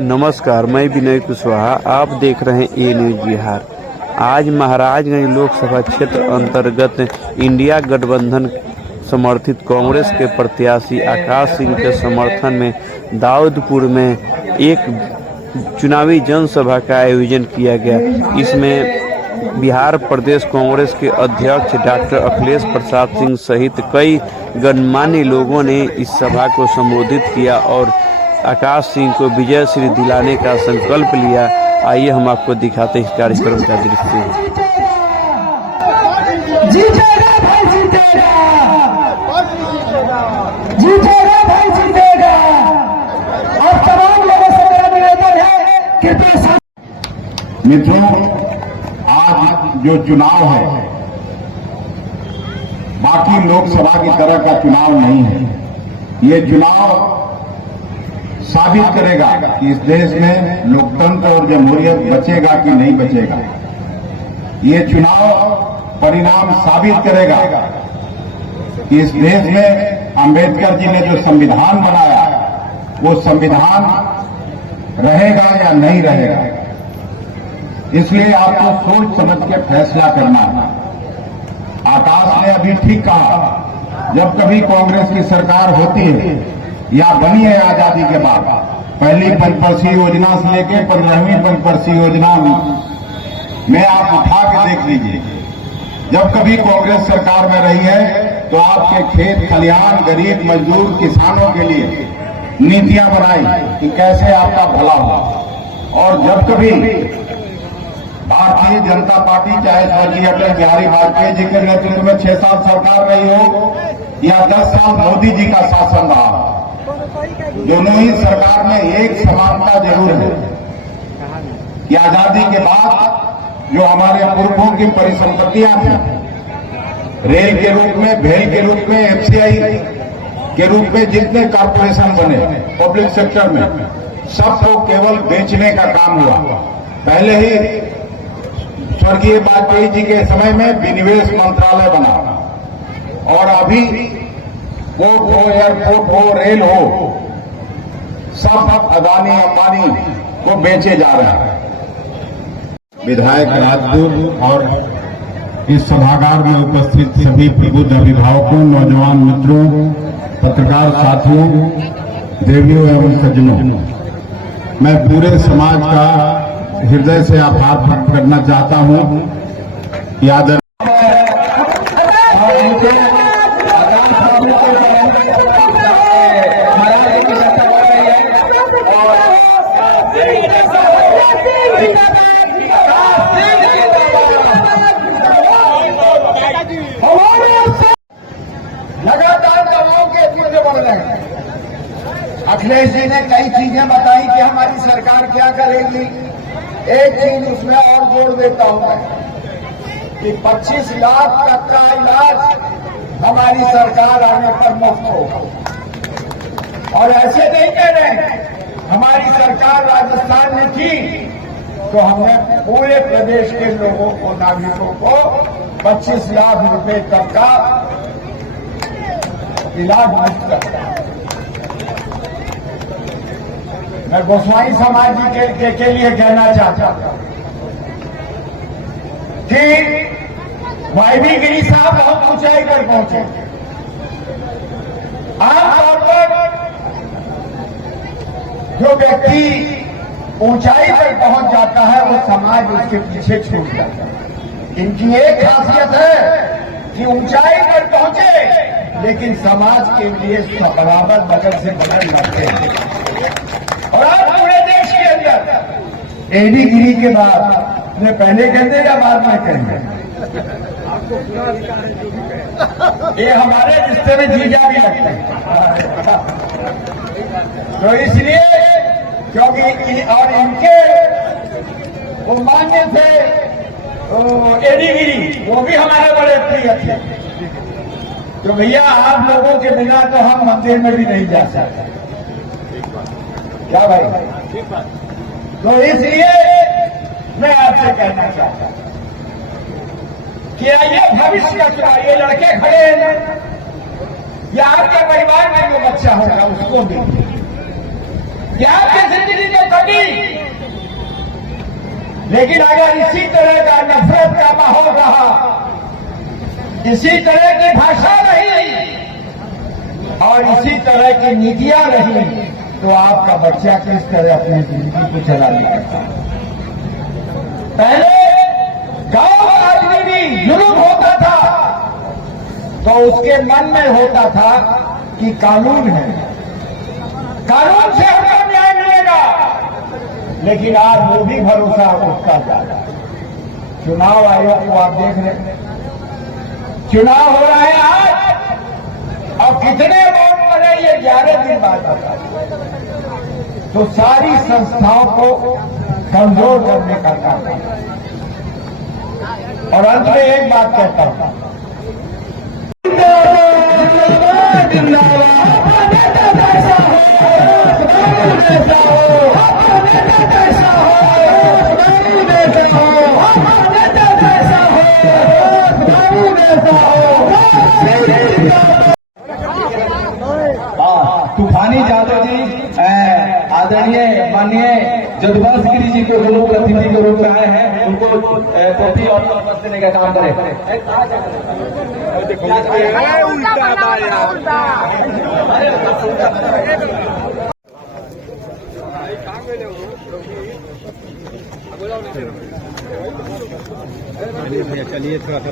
नमस्कार, मैं विनय कुशवाहा। आप देख रहे हैं ए न्यूज बिहार। आज महाराजगंज लोकसभा क्षेत्र अंतर्गत इंडिया गठबंधन समर्थित कांग्रेस के प्रत्याशी आकाश सिंह के समर्थन में दाऊदपुर में एक चुनावी जनसभा का आयोजन किया गया। इसमें बिहार प्रदेश कांग्रेस के अध्यक्ष डॉक्टर अखिलेश प्रसाद सिंह सहित कई गणमान्य लोगों ने इस सभा को संबोधित किया और आकाश सिंह को विजय श्री दिलाने का संकल्प लिया। आइए हम आपको दिखाते हैं इस कार्यक्रम का दृश्य। जीतेगा भाई, जीतेगा, जीतेगा भाई, जीतेगा। और तमाम लोगों से मेरा निवेदन है कृपया। मित्रों, आज जो चुनाव है बाकी लोकसभा की तरह का चुनाव नहीं है। ये चुनाव साबित करेगा कि इस देश में लोकतंत्र और जमहूरियत बचेगा कि नहीं बचेगा। ये चुनाव परिणाम साबित करेगा कि इस देश में अंबेडकर जी ने जो संविधान बनाया वो संविधान रहेगा या नहीं रहेगा। इसलिए आपको सोच समझ के फैसला करना है। आकाश ने अभी ठीक कहा, जब कभी कांग्रेस की सरकार होती है या बनी है आजादी के बाद, पहली पंचवर्षीय योजना से लेकर 15वीं पंचवर्षीय योजना में आप उठा के देख लीजिए। जब कभी कांग्रेस सरकार में रही है तो आपके खेत खलिहान, गरीब मजदूर, किसानों के लिए नीतियां बनाई कि कैसे आपका भला हो। और जब कभी भारतीय जनता पार्टी, चाहे स्वर्गीय अटल बिहारी वाजपेयी जी के नेतृत्व में 6 साल सरकार रही हो या 10 साल मोदी जी का शासन रहा, दोनों ही सरकार में एक समानता जरूर है कि आजादी के बाद जो हमारे पूर्वों की परिसंपत्तियां थी, रेल के रूप में, भेल के रूप में, एफसीआई के रूप में जितने कॉर्पोरेशन बने पब्लिक सेक्टर में, सबको केवल बेचने का काम हुआ। पहले ही स्वर्गीय वाजपेयी जी के समय में विनिवेश मंत्रालय बना और अभी पोर्ट हो, एयरपोर्ट हो, रेल हो, सब अदानी अंबानी को बेचे जा रहे हैं। विधायक राजदूत और इस सभागार में उपस्थित सभी प्रबुद्ध अभिभावकों, नौजवान मित्रों, पत्रकार साथियों, देवियों एवं सज्जनों, मैं पूरे समाज का हृदय से आभार व्यक्त करना चाहता हूं। याद लगातार दबाव के चीजें बढ़ रहे हैं। अखिलेश जी ने कई चीजें बताई कि हमारी सरकार क्या करेगी। एक चीज उसमें और जोड़ देता हूं मैं कि 25 लाख तक का इलाज हमारी सरकार आने पर मुफ्त होगा। और ऐसे नहीं कह रहे, हमारी सरकार राजस्थान में थी तो हमने पूरे प्रदेश के लोगों को, नागरिकों को 25 लाख रुपए तक का इलाज मुफ्त करता है। मैं गोस्वामी समाज जी के लिए कहना चाहता हूं कि वाईवी गिरी साहब बहुत ऊंचाई पर पहुंचे। आमतौर पर जो व्यक्ति ऊंचाई पर पहुंच जाता है वो समाज उसके पीछे छूट जाता है। इनकी एक खासियत है कि ऊंचाई पर पहुंचे लेकिन समाज के लिए बराबर बगल से बगल लगते हैं। और आज पूरे देश के अंदर एडी गिरी के बाद मैं पहले कहते या बाद में कहेंगे, ये हमारे रिश्ते में जीजा भी लगते हैं। तो इसलिए क्योंकि और इनके वो मान्य थे एडी गिरी, वो भी हमारे बड़े प्रिय थे। तो भैया आप लोगों के बिना तो हम मंदिर में भी नहीं जा सकते, क्या भाई? तो इसलिए मैं आपसे कहना चाहता हूं कि आइए भविष्य का चुनाव, ये लड़के खड़े हैं या आपके परिवार में जो बच्चा होगा उसको भी, या आपकी जिंदगी जो कटी लेकिन अगर इसी तरह का नफरत का माहौल रहा, इसी तरह की भाषा रही और इसी तरह की नीतियां रही, तो आपका बच्चा किस तरह अपनी जिंदगी को चला लेगा। पहले गांव आदमी भी जुल्म होता था तो उसके मन में होता था कि कानून है, कानून से हमको न्याय मिलेगा। लेकिन आज वो भी भरोसा उठता जा रहा है। चुनाव आयोग को आप देख रहे हैं, चुनाव हो रहा है आज और कितने वोट पड़े ये 11 दिन बाद आता है। तो सारी संस्थाओं को कमजोर करने का काम है। और अंत में एक बात कहता हूं, तूफानी यादव जी आदरणीय माननीय जदुवंश गिरी जी को जो लोग अतिथि के रूप में आए हैं उनको टोपी और वापस देने का काम करें। चलिए थोड़ा सा